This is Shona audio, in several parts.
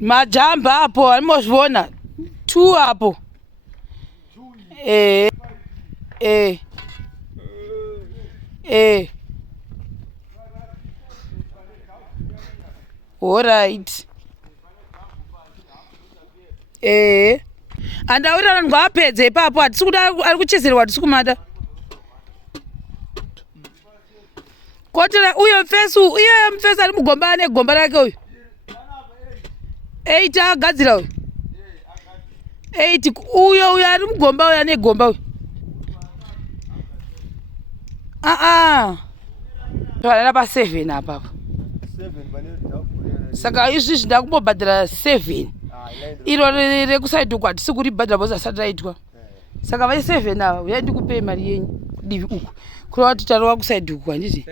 majamba hapo animozviona 2 hapo. Alright. Andaurira ngwapedze ipapo hatisi kuda ari kuchezerwa hatisi kumada. Kotera uyo mfesu ari mugomba ane gomba rake uyu. 8 agadzira uyu. 8 uyo ari mugomba uyu ane gomba uyu. Twarara pa 7 apapo. Saka izvi zvinda kumbobhadhara 7. Iro rekusaidi uku hatisi kuribhadhara bhoza asati raitwa. Saka vai 7 ava uyai ndikupei mari yenyu divi uku. Kureva kuti tarowa kusaidi uku handiti.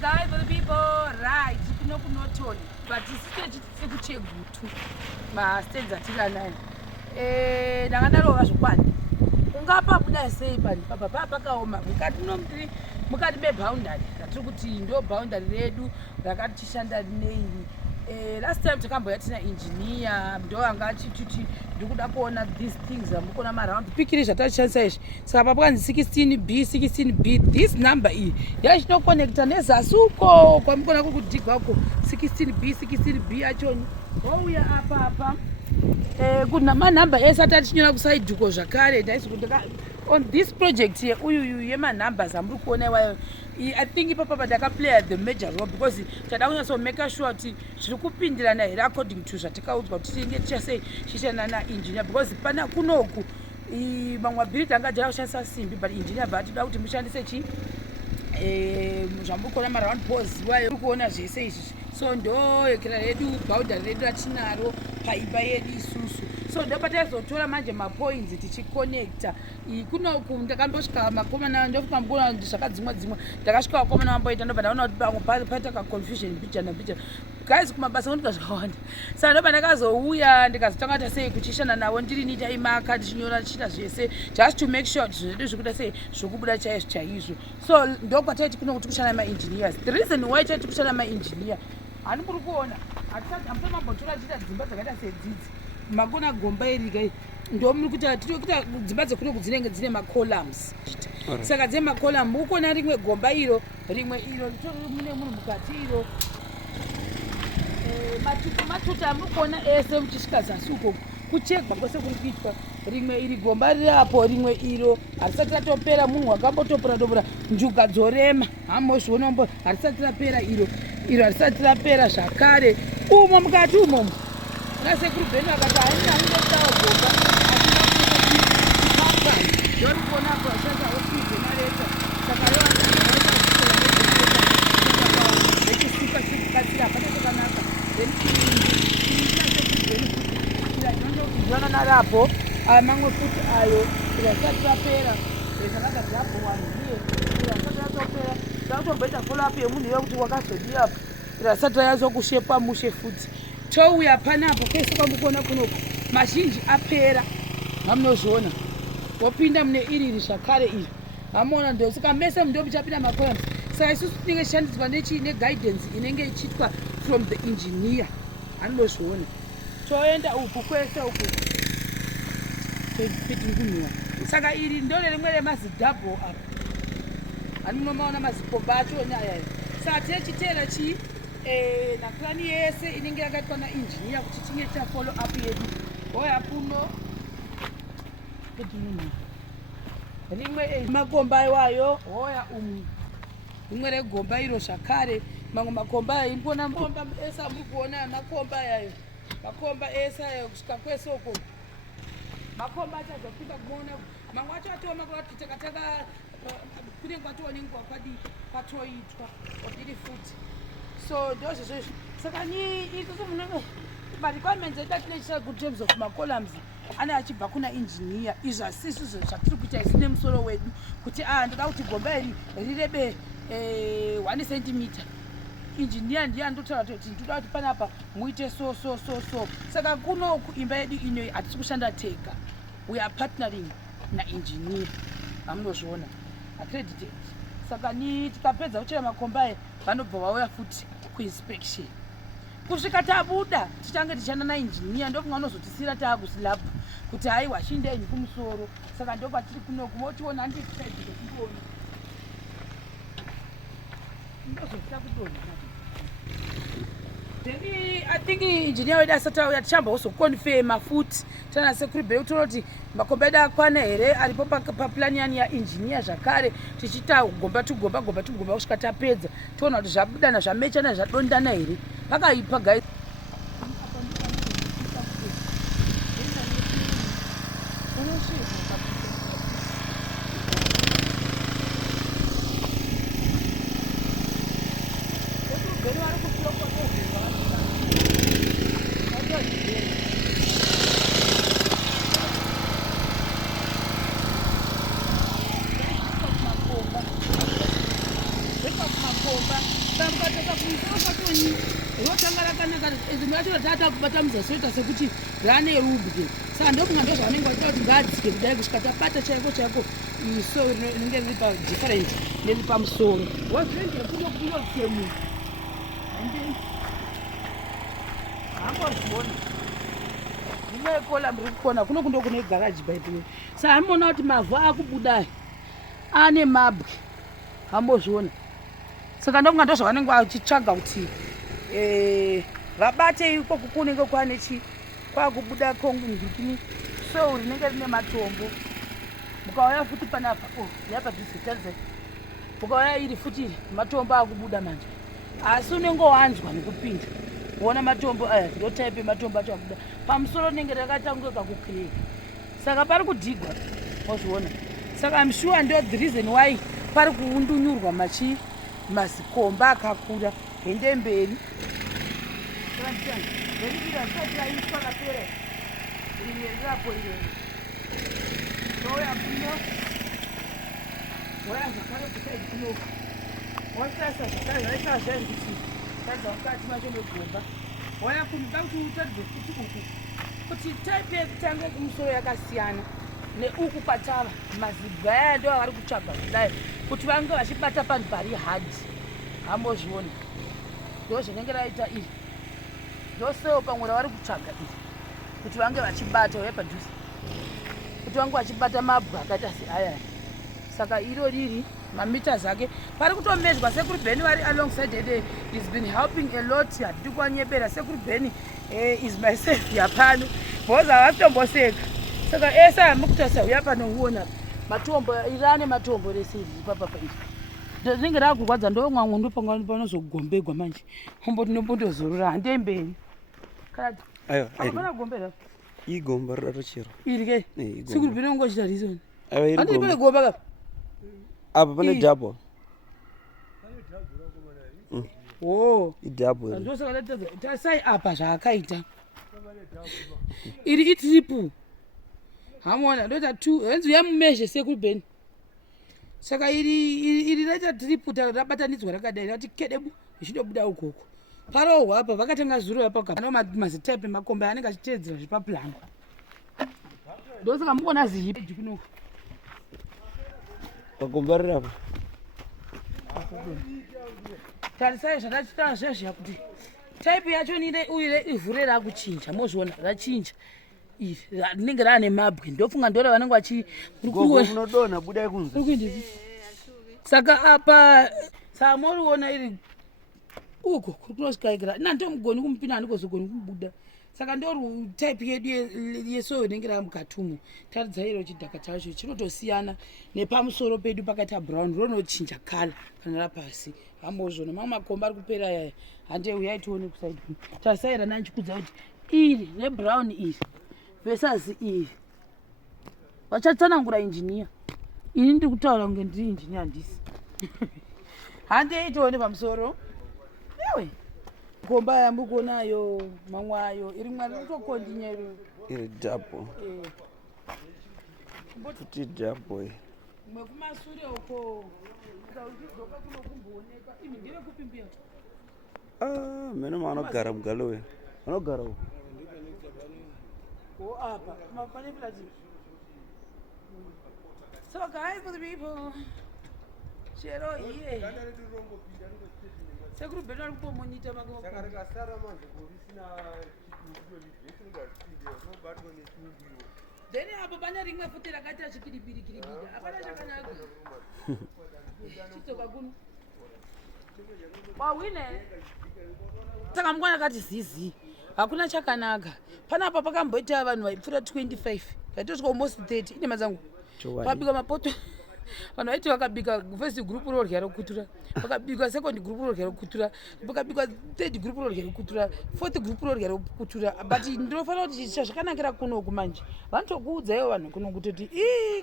Guys, for the people, right? You know, Norton, but it's still good. My stands at Tilana. Nanganaro was one. Ungapa Buddha say, but Papa Oma, we got no Mukati boundary. Katukuti, no boundary, they do, the Gatishanda name. Last time to come by engineer, Doangachi, Dukuna, these things, I'm going around the pictures at says, Sababan 16B, this number E. There's no connector, Nessa, Suko, I'm going to go dig up 16B, yacho. Oh, we are Papa. Good number is attached outside to Gojakare. That's good. On this project here, you my numbers. I'm looking I think Papa Daka play the major role because Tadawna so make sure she could pin the according to Shatika out, but she say she's an engineer because Pana Kunoku, Mama Britanga Jasha Simbi, but engineer, but out to Mission Sechi, Jambuko around pose. Why you go on as she says, so do a credo, powder, redachinaro, Paibaye, Susu. So the potatoes told a my points, it's a connector. You could not come the Camboska, Macomana, and Jofambola, and Sakazima, the Gashka, common number, and not by the Pataka confusion, picture and picture. Guys, my Basonkas on. So nobody we are the Castanga say, Kuchishan, and I want to need a market, she say, just to make sure, she could say, Shukuba Chaisu. So, don't potato to my engineers. The reason why I try to my engineer. I'm going to go on. I'm from a Botura, but I said, Magona gomba iri ndo mlikuta tikuta dzibadzo kuno kudzinenge dzine ma columns. Saka dzine ma column uko na rimwe gomba iro mune munhu mukati iro. Matuta mukona ese muchisvika zasi uko kuchekwa kwese kuri kuitwa rimwe iri gomba rirapo rimwe iro harisati ratopera munhu wakambotopora njuga dzorema hamozviona mbo harisati rapera iro harisati rapera zvakare umo mukati umo nase kurubhenda akati haina ungotawo gomba ndori kuona kwashata osvike mareta saka vechisipa hapana chakanaka then narapo mamwe futi ayo asati rapera zvakanaka zvabhowanhiye asati ratopera takutomboita follow-up yemunhu iyo kuti wakazodiapo asati rayazokushepa mushe futi touya panapo kese kwamukona kunoku mazhinji apera hamunozviona wopinda mune iri zvakare iri hamuona ndo saka mese ndo muchapinda macolumns saka isusu tinenge shandidzwa neguidance inenge ichiitwa from the engineer hamunozviona toenda uku kwese uku tiri kunhuwa saka iri ndo rimwe remazidhabho apa hamunomaona mazikomba acho nyaya saka tinechiteera chii naplani yese inenge yakaitwa naengineer kuti tinge tafollow up yedu hoya kuno rimwe makomba iwayo hoya rimwe regomba iro zvakare mamwe makomba ayo irikuona makomba ese amuri kuona makomba ayayo makomba ese ayo kusvika kwese uko makomba achazopinda kuona mamwe acho atooma kuti takataka kunenge kwatova nenguva kwatoitwa odiri futi so ndozvizvo saka ni isusu munenge marequirements edatinechita good terms of macolumns ane achibva kuna engineer izvo hasisi zvatiri kuita isi nemusoro wedu kuti ndoda kuti gomba iri rirebe 1 centimeter injiniya ndiye andotaura kuti ndoda kuti panapa muite so. Saka kunoku imba yedu inoyi hatisi kushanda tega. We are partnering nainjiniya. Amunozviona accredited. Saka ni tikapedza kuchera makomba vanobva vauya futi kuinspection. Kusvika tabuda tichange tichanda nainjiniya ndokunga unozotisira taakusilabhu kuti haiwa chindenyu kumusoro. Saka ndopatiri kunoku motiona handikusaidike kumboni. Ndozosita kudonha. Then I think engineer wedu asati auya tichamba kuzokonfirma futi tana sekuribe utoona kuti makomba edu akwana here aripo papulani yani yainjiniya zvakare tichiita gomba tugomba kusvika tapedza toona kuti zvabudana zvamechana zvadondana here pakaipa guys. Kubata muzasota sekuti rane rubwe saka ndokunga ndo zvavanenge vaita kuti ngadzike kudai kusvika tabata chaiko iso rinenge riri padifferent neriri pamusoro wozenge kunotsemuka hambozviona inoikola muri kukona kuno kundo kune garaji by the way. Saka hamuona kuti mavhu akubudai ane mabwe hambozviona. Saka ndokunga ndo zvavanenge vachitsvaga kuti vabate iko kunenge kwane kwakubuda kongundikini so rinenge rine matombo. Mukauya futi panapa yapadhistrictarize mukauya iri futi matombo akubuda manje asi unenge wanzwa nekupinda uona matombo aya ndo type matombo acho akubuda pamusoro rinenge rakatanguka kukreka. Saka pari kudhigwa mozviona. Saka I'm sure ndo the reason why pari kuundunyurwa mazikomba akakura ende mberi. Kuti type yekutanga kumusoro yakasiyana neuku kwatava mazibva aya ndo avari kutsvaga kudai kuti vange vachibata panhu pari hard. Hambozviona ndo zvinenge raita iri ndosewo pamwe ravari kutsvaga iri kuti vange vachibata uye padhuze kuti vange vachibata mabwe akaita seaya. Saka iro riri mameters ake pari kutomedzwa. Sekuru Beni vari alongside ede is been helping a lot. Hatiri kwanyebera Sekuru Beni is my savior pano because havatomboseka. Saka esa amukutasa uya panouona matombo irane matombo rese ipapa iri rinenge rakurwadza ndomwamwe ndopanozogombegwa manje omboti nombondozorora hande mberi kana gombera igomba ratochero iri ke Sekuru Beni ngochita reason iri pane gomba ka apa pane double idouble ndosaka tasai apa zvaakaita iri itriple. Hamuona ndota 2 henzi yamumezhe Sekuru Beni. Saka iri raita triple rabatanidzwa rakadai rati kedebu zvichidobuda ukoko parohwa apa vakatanga zuro apa ano mazitype makomba anenge achiteedzera zvepapulani ndosaka muona zihipeji kuno makomba riri apa tarisai zvatachitaura zvezviya kuti type yacho uire ivhu rerakuchinja mozviona rachinja iri rinenge raane mabwe ndofunga ndore vanenge unodonha budai kunze. Saka apa saka moriona iri uko kunosvika ikira nandomugoni kumupinda handikozogoni kumubuda. Saka ndori type yedu yesoyo inenge ramukatumo taridza iro chidhaka chacho chinotosiyana nepamusoro pedu pakaita brown ronochinja kala kana rapasi. Hambozvona mamwe makomba ari kupera yaya hande uyai tione kusaidi tasaira nanchikudza kuti iri rebrown iri versus iri vachatsanangura injiniya. Ini ndiri kutaura kunge ndiri injiniya handisi hande itione pamusoro ewe komba yambukuonayo mamwe ayo iri mwari utokondinyero iri double futi double mwekumasure uko uchizoka kunokumbooneka ini ndire kupimbira mene maanogara mugalo we anogara apa mapane plazi. So guys, for the people, chero iye sekuru beno ari kupomonita mago then apa pane rimwe futi rakati achikiribirikiribida apana chakanaka chidzoka kuno wawine saka mungwana akati zizi hakuna chakanaka panapa pakamboita vanhu vaipfuura 25 vaitosvika almost 30 ine mazangu vakabika mapoto vanhu vaiti vakabika first group rorya rokutura vakabika second group rorya rokutura vakabika third group rorya rokutura fourth group rorya rokutura but ndinofanira kuti chazvakanakira kunoku manje vanotokuudzaiwo vanhu kunoku kutoti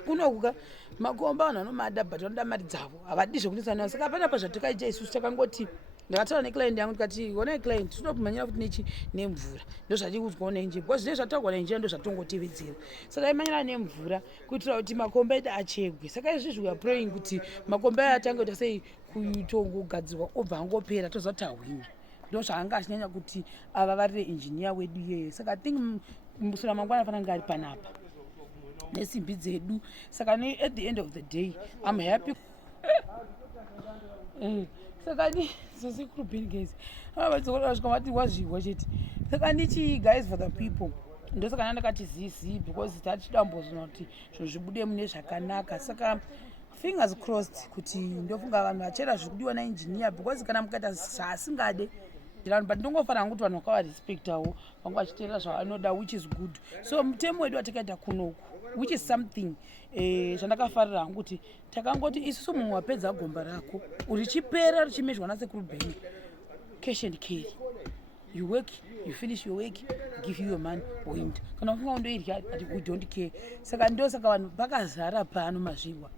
kunoku ka makomba vanhu vanomada but vanoda mari dzavo havadi zvekunisanawo saka panapa zvatakaita isusu takangoti ndakataura neclient yangu tikati onai client tinokumhanyira kuti nechi nemvura ndozvatiudzwawo nainjira because zvine zvataurwa nainjira ndozvatongotevedzera saka imhanyira nemvura kuitira kuti makomba edu achegwe saka izvizvi we are praying kuti makomba edu atange kuita sei kutongogadzirwa obva angopera toziva kuti ahwina ndo zvaanga achinyanya kuti ava varire injiniya wedu iyeye saka I think musura mangwana afanira kunge ari panapa nesimbi dzedu saka at the end of the day I'm happy saka sesekuru ben guys avadzokora vati wazviwa chete saka ndichi guys for the people ndosaka ndakati zizi because tachidambozona kuti zvinhu zvibude mune zvakanaka saka fingers crossed kuti ndofunga vanhu vachera zvikudiwa nainjiniya because kana mukaita zvaasingade vanhu but ndongofanira kuti vanhu vakavarespectawo vange vachiteerera zvavanoda which is good so mutemo wedu watakaita kunoku which is something zvandakafarira hangu kuti takangoti isusu mumwe wapedza gomba rako urichipera richimezhwa nasekuru bheni cash and carry you work you finish your work give you your money wind kana ufunga undoirya but we don't care saka ndosaka vanhu vakazara pano mazviwa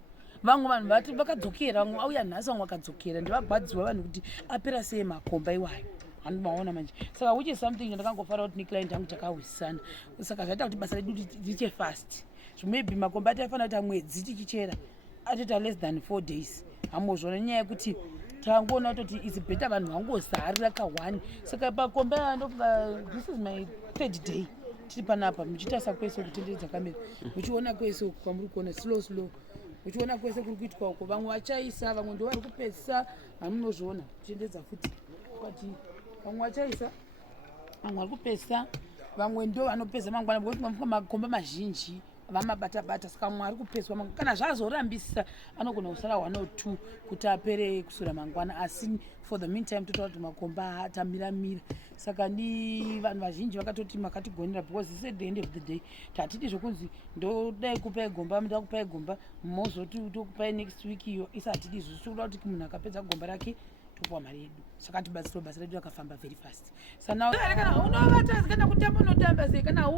vamwe vanhu vati vakadzokera vamwe auya nhasi vamwe vakadzokera ndivagwadziwa vanhu kuti apera sei makomba iwayo anomaona manje saka which is something ndakangofarira kuti neclient yangu takawisana saka zvaita kuti basa redu riche fast maybe makomba ataifanira kuti amwedzi tichichera atoita less than 4 days hamozvona nyaya yekuti tangoona kuti its better vanhu vangozarira ka1 saka pakomba ndofunga this is my 3rd day tiri panapa muchitarisa kwese kutenderedza kamera muchiona kwese kwamuri kuona slow muchiona kwese kuri kuitwa uko vamwe vachaisa vamwe ndo vari kupedzisa hamunozviona kutenderedza futi kwati vamwe vachaisa vamwe vari kupedzisa vamwe ndo vanopedza mangwana because makomba mazhinji vamabata-bata saka mwe ari kupedzwa kana zvazorambisa anogona kusara 1 or 2 kuti apere kusura mangwana asi for the meantime totaura kuti makomba atamiramira saka ni vanhu vazhinji vakatoti makatigonera because this is the end of the day tatidi zvokunzi ndodai kupai gomba muda kupai gomba mozoti tokupai next week iyo isatidi zvosi tokuda kuti munhu akapedza gomba rake topuwa mari yedu saka basa redu rakafamba very fast kana unovatazi kana kutamba unotamba sei kana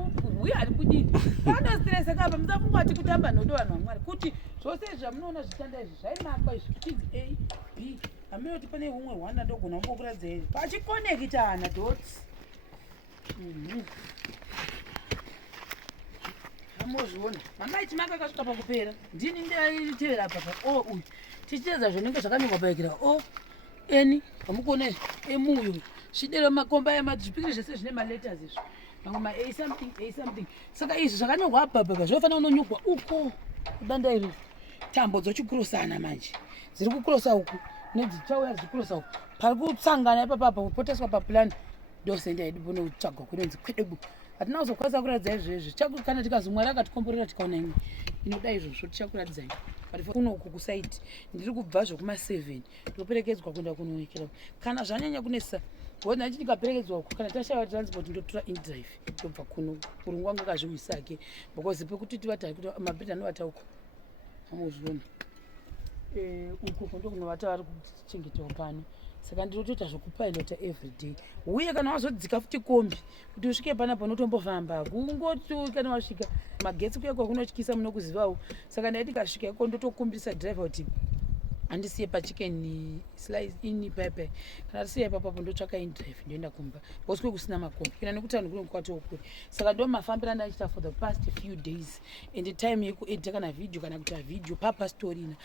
uya ari kudini anostresa kapa musafunga ati kutamba nodo vanhu vamwari kuti zvose zvamunoona zvitanda izvi zvaimakwa izvi kids a b hamunoti pane umwe hwana ndogona kumbokuradza here pachikonekitana dots hamozviona mamaiti makakasvika pakupera ndini ndaitevera papa uyu tichiteedza zvinenge zvakanyorwa paekera eni vamukuona izvi emuyo zvidero makomba zvipikiri zvese zvine maletters izvi vamwe ma something saka izvi zvakanyorwa apapapa zvinofanira unonyugwa uko kudanda iri tambo dzochikurosana manje dziri kukurosa uku nedzichauya dzichikurosa uku pari kutsangana ipapapa kupotaswa paplan ndosenda yedu pone kutsvagwa kunonzi kwedebu hatina kuzokwanisa kuratidza izvezvi kana tikazomwari akatikomborera tikaona imwe inoda izvozvo tichakuratidzai kunoku kusaiti ndiri kubva zvokuma7 toperekedzwa kuenda kunoonekera kana zvanyanya kunesa ona ichi tikaperekedzwa uku kana tashava transport ndotora indrive tobva kuno kurungu wangu akazviwisake because pekuti tivata kuti mabhedha anovata uko hamuzviona uko ndokunovata vari kuchengetawo pano saka ndinotoita zvokupilota everyday uye kana wazodzika futi kombi kuti usvike panapa unotombofamba kungoti kana wasvika magetsi kuyekwa kunotyisa munokuzivawo saka ndaiti kasvika iko ndotokumbisa driver kuti handisiye pachicken slice ini pepe kana tisiye papapo ndotsvaka indrive ndoenda kumba because kwe kusina makombi kana nekuti vanhu kune kwatokure saka ndo mafambira ndachiita for the past few days and time yekuedita kana video kana kuita video papa story